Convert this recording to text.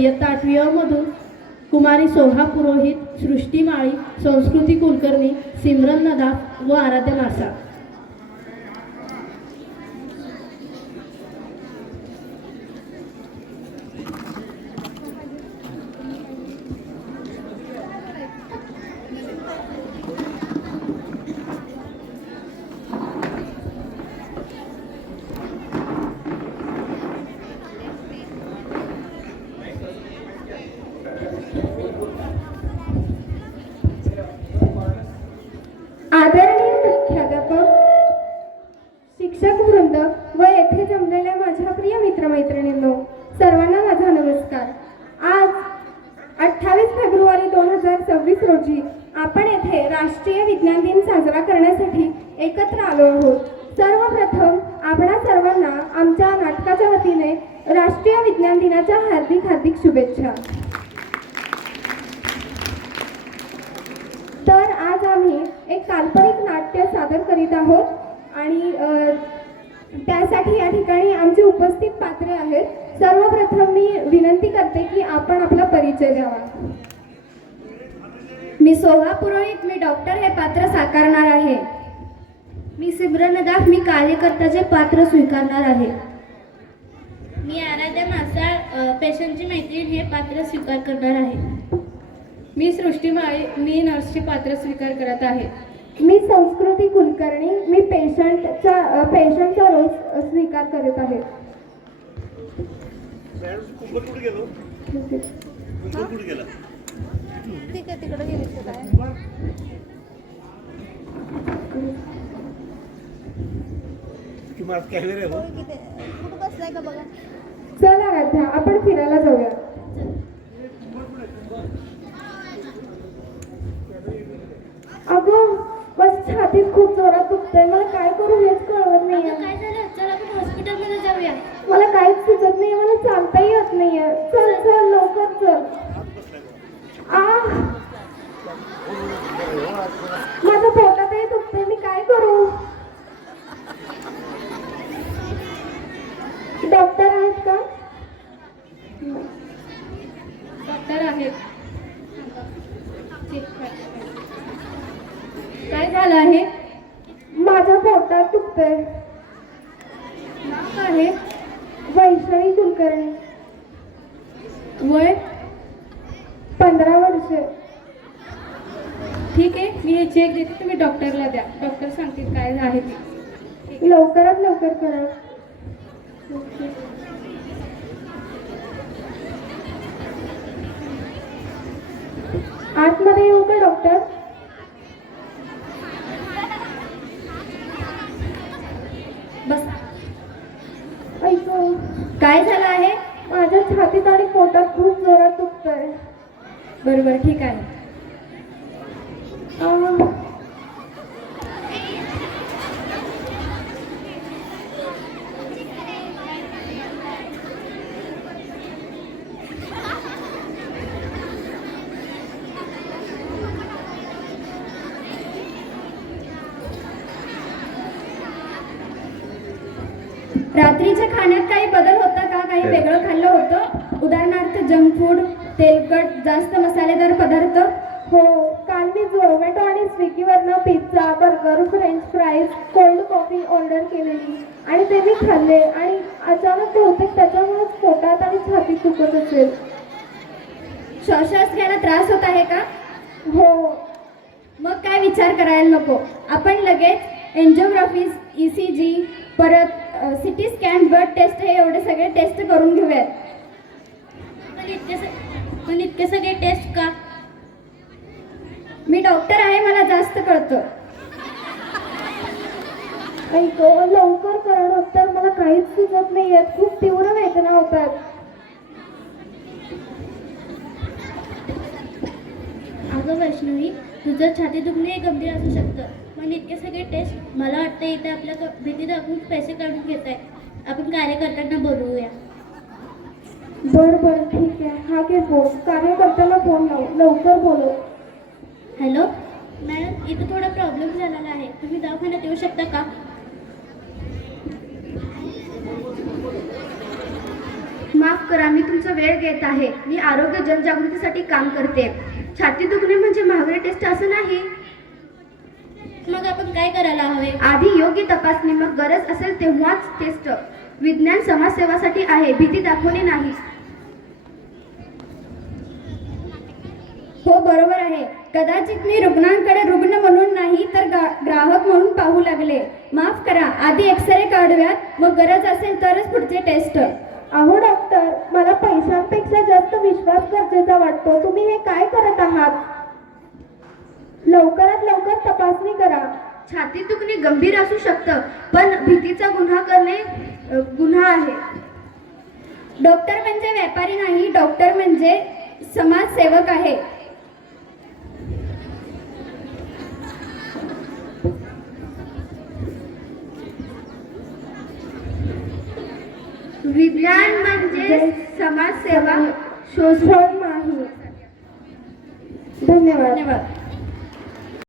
इयत्ता 8वी मधून कुमारी सोहा पुरोहित, सृष्टी माळी, संस्कृती कुलकर्णी, सिमरन नदाफ व आराध्य मासा. आदरणीय मुख्याध्यापक, शिक्षक वृंद व येथे जमलेल्या माझ्या प्रिय मित्रमैत्रिणींनो, सर्वांना माझा नमस्कार. आज 28 फेब्रुवारी 2026 रोजी आपण येथे राष्ट्रीय विज्ञान दिन साजरा करण्यासाठी एकत्र आलो आहोत. सर्वप्रथम आपणा सर्वांना आमच्या नाटकाच्या वतीने राष्ट्रीय विज्ञान दिनाच्या हार्दिक हार्दिक शुभेच्छा. तर आज आम्ही एक काल्पनिक नाट्य सादर करीत आहोत आणि त्यासाठी या ठिकाणी आमचे उपस्थित पात्रे आहेत. सर्वप्रथम मी विनंती करते की आपण आपला परिचय द्यावा. मी सोहा पुरोहित, मी डॉक्टर हे पात्र साकारणार आहे. मी सिमरन नदाफ, मी कार्यकर्त्याचे पात्र स्वीकारणार आहे. मी आराध्या मासाळ, पेशंटची मैत्रीण हे पात्र स्वीकार करणार आहे. मी सृष्टी माळी, मी नर्सचे पात्र स्वीकार करत आहे. मी संस्कृती कुलकर्णी, मी पेशंटचा रोल स्वीकार करत आहे. चला राध्या, आपण फिरायला जाऊया. अगं, माझ्या छातीत खूप जोरात दुखतंय. मला काय करू हेच कळत नाहीये. काय झालं? चल आपण हॉस्पिटलमध्ये जाऊया. मला काहीच सुचत नाहीये. मला चालताही येत नाहीये. चल चल लवकर चल. माझ्या पोटातही दुखतंय. मी काय करू? डॉक्टर आहेत का? डॉक्टर आहेत. काय झालं आहे? माझ्या पोटात दुखतंय. नाव काय आहे? वैशाली कुलकर्णी. वय? 15 वर्षे. ठीक आहे, मी हे चेक देते, तुम्ही डॉक्टरला द्या. डॉक्टर सांगतील काय आहे ते. लवकरात लवकर करा. आतमध्ये येऊ का डॉक्टर? बस. ऐकू, काय झालं आहे? माझ्या छातीत आणि पोटात खूप जोरात दुखतंय. बरोबर, ठीक आहे. रात्रीच्या खाण्यात काही बदल होता का? काही वेगळं खाल्लं होतं? उदाहरणार्थ जंक फूड, तेलकट, जास्त मसालेदार पदार्थ? हो, काल मी झोमॅटो आणि स्विगीवरनं pizza, burger, French fries, cold coffee order केलेली आणि ते मी खाल्ले आणि अचानक बहुतेक त्याच्यामुळेच पोटात आणि छातीत दुखत असेल. श्वास घ्यायला त्रास होत आहे का? हो. मग काय विचार करायला नको. आपण लगेच एन्जिओग्राफी, ECG, परत CT स्कॅन, ब्लड टेस्ट हे एवढे सगळे टेस्ट करून घेऊयात. पण इतके सगळे टेस्ट का? मी डॉक्टर आहे, मला जास्त कळतं. ऐक, लवकर करा डॉक्टर. मला काहीच सुचत नाहीये. खूप तीव्र वेदना होतात. अगं वैष्णवी, तुझं छाती दुखणे गंभीर असू शकतं. पण इतके सगळे टेस्ट, मला वाटतं इथे आपल्या भीती दाखवून पैसे काढून घेत आहे. आपण कार्यकर्त्यांना बोलवूया. बरं ठीक आहे. हा घे फोन. कार्यकर्त्याला फोन लाव. लवकर बोलव. हॅलो मॅडम, इथं थोडा प्रॉब्लेम झालेला आहे. तुम्ही दवाखान्यात येऊ शकता का? माफ करा, मी तुमचा वेळ घेत आहे. मी आरोग्य जनजागृतीसाठी काम करते. छाती दुखणे म्हणजे महागडे टेस्ट असं नाही. मग आपण काय करायला हवे? आधी योग्य तपासणी, मग गरज असेल तेव्हाच टेस्ट. विज्ञान समाजसेवासाठी आहे, भीती दाखवणे नाही. हो, बरोबर आहे. कदाचित मी रुग्णांकडे रुग्ण म्हणून नाही तर ग्राहक म्हणून पाहू लागले. माफ करा, आधी एक्सरे काढूयात, मग गरज असेल तरच पुढचे टेस्ट. अहो डॉक्टर, मला पैशांपेक्षा जास्त विश्वास गरजेचा वाटतो. तुम्ही हे काय करत आहात? लवकरात लवकर तपासणी करा. छाती दुखणे गंभीर असू शकतं, पण भीतीचा गुन्हा करणे गुन्हा आहे. डॉक्टर म्हणजे व्यापारी नाही, डॉक्टर म्हणजे समाजसेवक आहे. विज्ञान म्हणजे समाजसेवा, शोषण नाही. धन्यवाद. धन्यवाद.